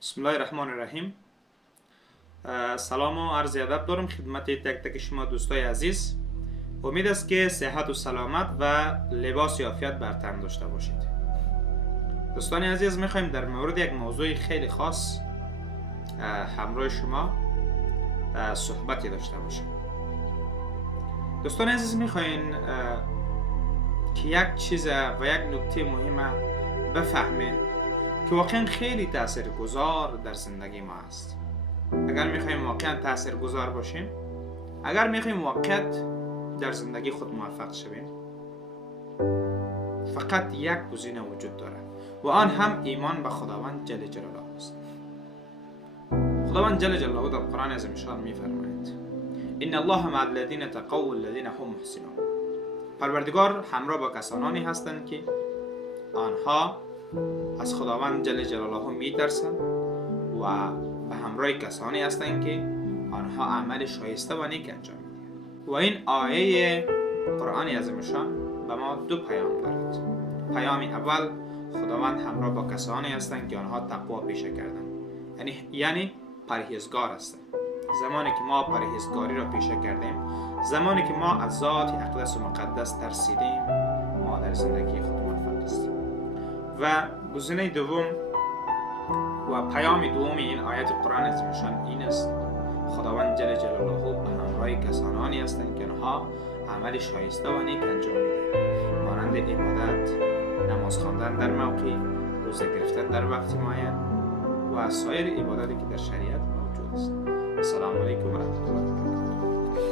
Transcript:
بسم الله الرحمن الرحیم. سلام و عرض ادب دارم خدمت تک تک شما دوستای عزیز. امید است که صحت و سلامت و لباس عافیت بر تن داشته باشید. دوستان عزیز، میخوایم در مورد یک موضوع خیلی خاص همراه شما صحبتی داشته باشیم. دوستان عزیز، میخواین که یک چیز و یک نکته مهم بفهمین که واقعا خیلی تاثیرگذار در زندگی ما است. اگر میخوایم واقعا تاثیرگذار باشیم، اگر میخوایم واقعا در زندگی خود موفق شویم، فقط یک گزینه وجود دارد و آن هم ایمان به خداوند جل جلاله است. خداوند جل جلاله در قرآن عظیم شان میفرماید: ان الله مع الذین اتقوا والذین هم محسنون. پروردگار همراه با کسانی هستند که آنها از خداوند جل جلاله میترسند و به همراه کسانی هستند که آنها عمل شایسته و نیک انجام میدهند. و این آیه قرآن عظیم شان به ما دو پیام دارد. پیام اول، خداوند همراه با کسانی هستند که آنها تقوا پیشه کردند، یعنی پرهیزگار هستند. زمانی که ما پرهیزگاری را پیشه کردیم، زمانی که ما از ذات اقدس و مقدس ترسیدیم، ما در زندگی خود موفق هستیم. و گزینه دوم و پیام دوم این آیت قرآن عظیمشان این است: خداوند جل جلاله به همراه کسانی هستند که آنها عمل شایسته و نیک انجام میدهند، مانند عبادت، نماز خواندن در موقع، روزه گرفتن در وقت معین و سایر عباداتی که در شریعت موجود است. السلام علیکم و رحمت الله.